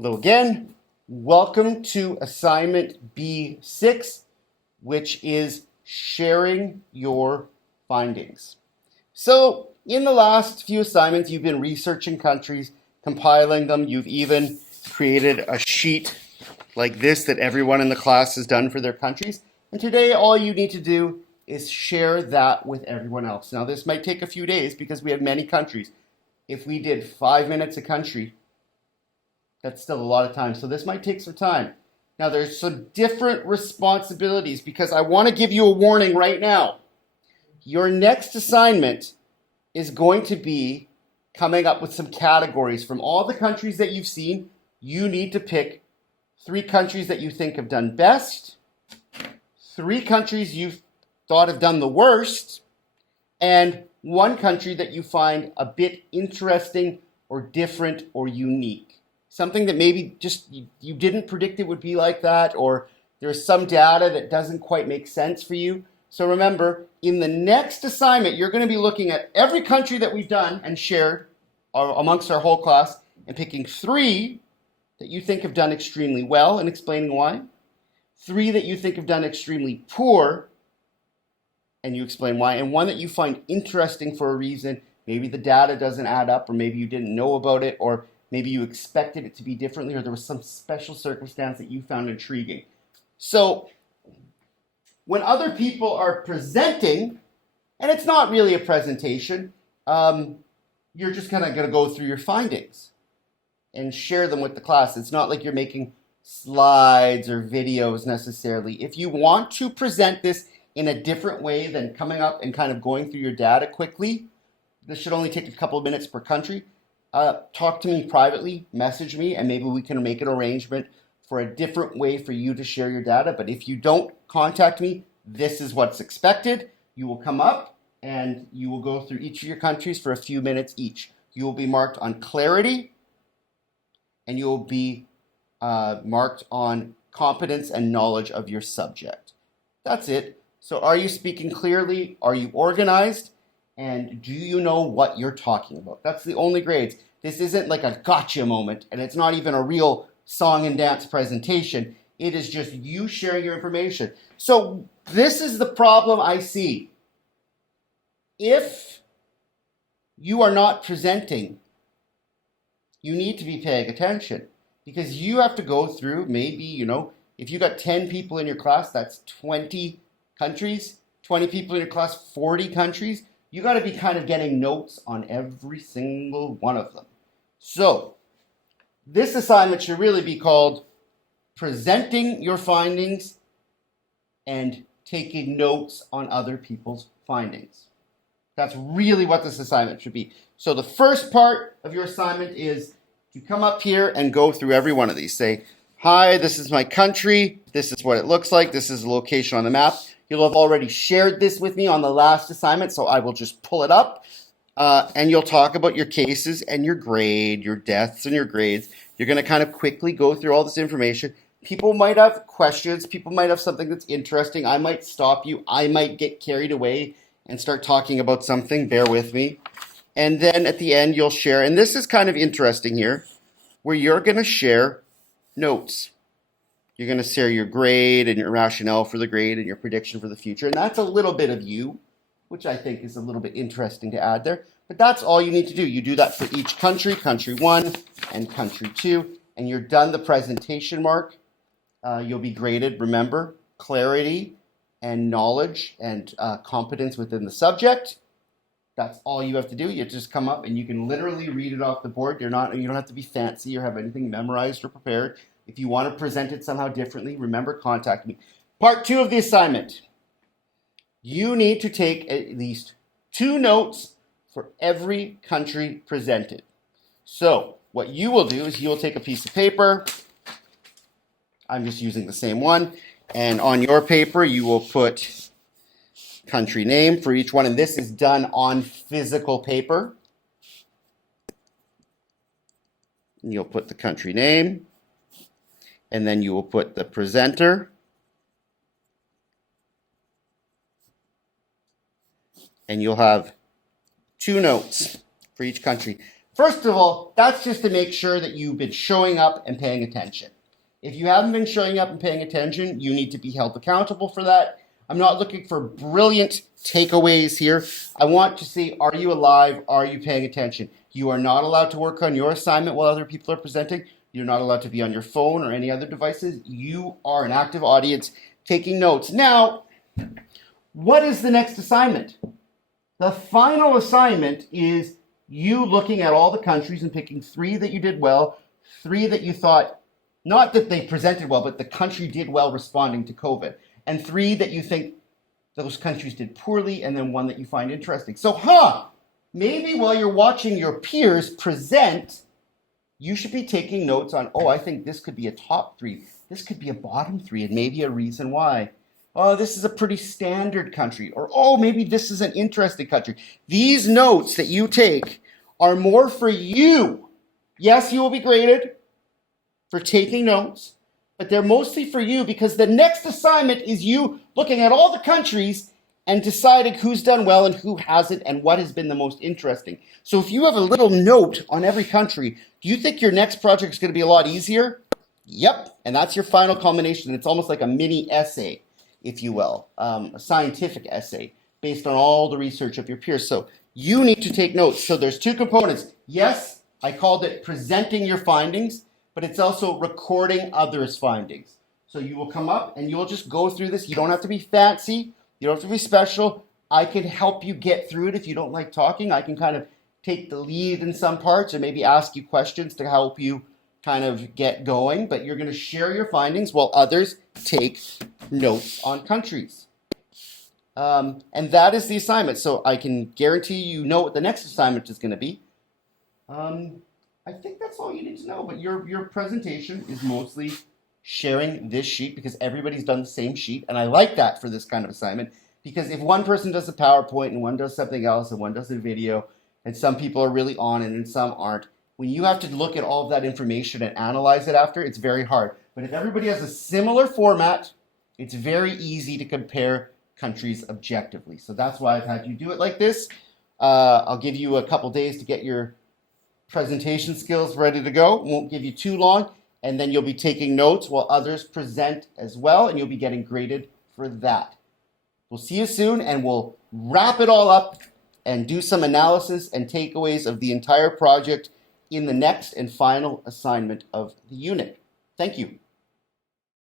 Hello again. Welcome to assignment B6, which is sharing your findings. So in the last few assignments, you've been researching countries, compiling them. You've even created a sheet like this that everyone in the class has done for their countries. And today, all you need to do is share that with everyone else. Now, this might take a few days because we have many countries. If we did 5 minutes a country, that's still a lot of time. So this might take some time. Now, there's some different responsibilities because I want to give you a warning right now. Your next assignment is going to be coming up with some categories. From all the countries that you've seen, you need to pick 3 countries that you think have done best, 3 countries you thought have done the worst, and 1 country that you find a bit interesting or different or unique. Something that maybe just you didn't predict it would be like that, or there's some data that doesn't quite make sense for you. So remember, in the next assignment, you're going to be looking at every country that we've done and shared amongst our whole class and picking 3 that you think have done extremely well and explaining why, 3 that you think have done extremely poor and you explain why, and 1 that you find interesting for a reason. Maybe the data doesn't add up, or maybe you didn't know about it, or maybe you expected it to be differently, or there was some special circumstance that you found intriguing. So when other people are presenting, and it's not really a presentation, you're just kind of going to go through your findings and share them with the class. It's not like you're making slides or videos necessarily. If you want to present this in a different way than coming up and kind of going through your data quickly, this should only take a couple of minutes per country. Talk to me privately, message me, and maybe we can make an arrangement for a different way for you to share your data. But if you don't contact me, this is what's expected. You will come up and you will go through each of your countries for a few minutes each. You will be marked on clarity and you will be marked on competence and knowledge of your subject. That's it. So are you speaking clearly? Are you organized? And do you know what you're talking about? That's the only grades. This isn't like a gotcha moment, and it's not even a real song and dance presentation. It is just you sharing your information. So this is the problem I see. If you are not presenting, you need to be paying attention because you have to go through maybe, if you got 10 people in your class, that's 20 countries, 20 people in your class, 40 countries. You got to be kind of getting notes on every single one of them. So this assignment should really be called presenting your findings and taking notes on other people's findings. That's really what this assignment should be. So the first part of your assignment is to come up here and go through every one of these. Say, hi, this is my country. This is what it looks like. This is the location on the map. You'll have already shared this with me on the last assignment, so I will just pull it up. And you'll talk about your cases and your grade, your deaths and your grades. You're going to kind of quickly go through all this information. People might have questions. People might have something that's interesting. I might stop you. I might get carried away and start talking about something. Bear with me. And then at the end, you'll share. And this is kind of interesting here, where you're going to share notes. You're going to share your grade and your rationale for the grade and your prediction for the future. And that's a little bit of you, which I think is a little bit interesting to add there. But that's all you need to do. You do that for each country, country 1 and country 2, and you're done the presentation mark. You'll be graded, remember, clarity and knowledge and competence within the subject. That's all you have to do. You just come up and you can literally read it off the board. You don't have to be fancy or have anything memorized or prepared. If you want to present it somehow differently, remember, contact me. Part 2 of the assignment. You need to take at least 2 notes for every country presented. So what you will do is you'll take a piece of paper. I'm just using the same one. And on your paper, you will put country name for each one. And this is done on physical paper. And you'll put the country name. And then you will put the presenter. And you'll have 2 notes for each country. First of all, that's just to make sure that you've been showing up and paying attention. If you haven't been showing up and paying attention, you need to be held accountable for that. I'm not looking for brilliant takeaways here. I want to see, are you alive? Are you paying attention? You are not allowed to work on your assignment while other people are presenting. You're not allowed to be on your phone or any other devices. You are an active audience taking notes. Now, what is the next assignment? The final assignment is you looking at all the countries and picking 3 that you did well, 3 that you thought, not that they presented well, but the country did well responding to COVID, and 3 that you think those countries did poorly, and then 1 that you find interesting. So, maybe while you're watching your peers present, you should be taking notes on, oh, I think this could be a top 3. This could be a bottom 3, and maybe a reason why. Oh, this is a pretty standard country. Or, oh, maybe this is an interesting country. These notes that you take are more for you. Yes, you will be graded for taking notes, but they're mostly for you because the next assignment is you looking at all the countries and deciding who's done well and who hasn't and what has been the most interesting. So if you have a little note on every country, do you think your next project is going to be a lot easier? Yep, and that's your final culmination. It's almost like a mini essay, if you will, a scientific essay based on all the research of your peers. So you need to take notes. So there's 2 components. Yes, I called it presenting your findings, but it's also recording others' findings. So you will come up and you'll just go through this. You don't have to be fancy. You don't have to be special. I can help you get through it if you don't like talking. I can kind of take the lead in some parts and maybe ask you questions to help you kind of get going. But you're going to share your findings while others take notes on countries. And that is the assignment. So I can guarantee you know what the next assignment is going to be. I think that's all you need to know. But your presentation is mostly sharing this sheet because everybody's done the same sheet. And I like that for this kind of assignment because if one person does a PowerPoint and one does something else and one does a video and some people are really on it and some aren't, when you have to look at all of that information and analyze it after, it's very hard. But if everybody has a similar format, it's very easy to compare countries objectively. So that's why I've had you do it like this. I'll give you a couple days to get your presentation skills ready to go. Won't give you too long. And then you'll be taking notes while others present as well, and you'll be getting graded for that. We'll see you soon, and we'll wrap it all up and do some analysis and takeaways of the entire project in the next and final assignment of the unit. Thank you.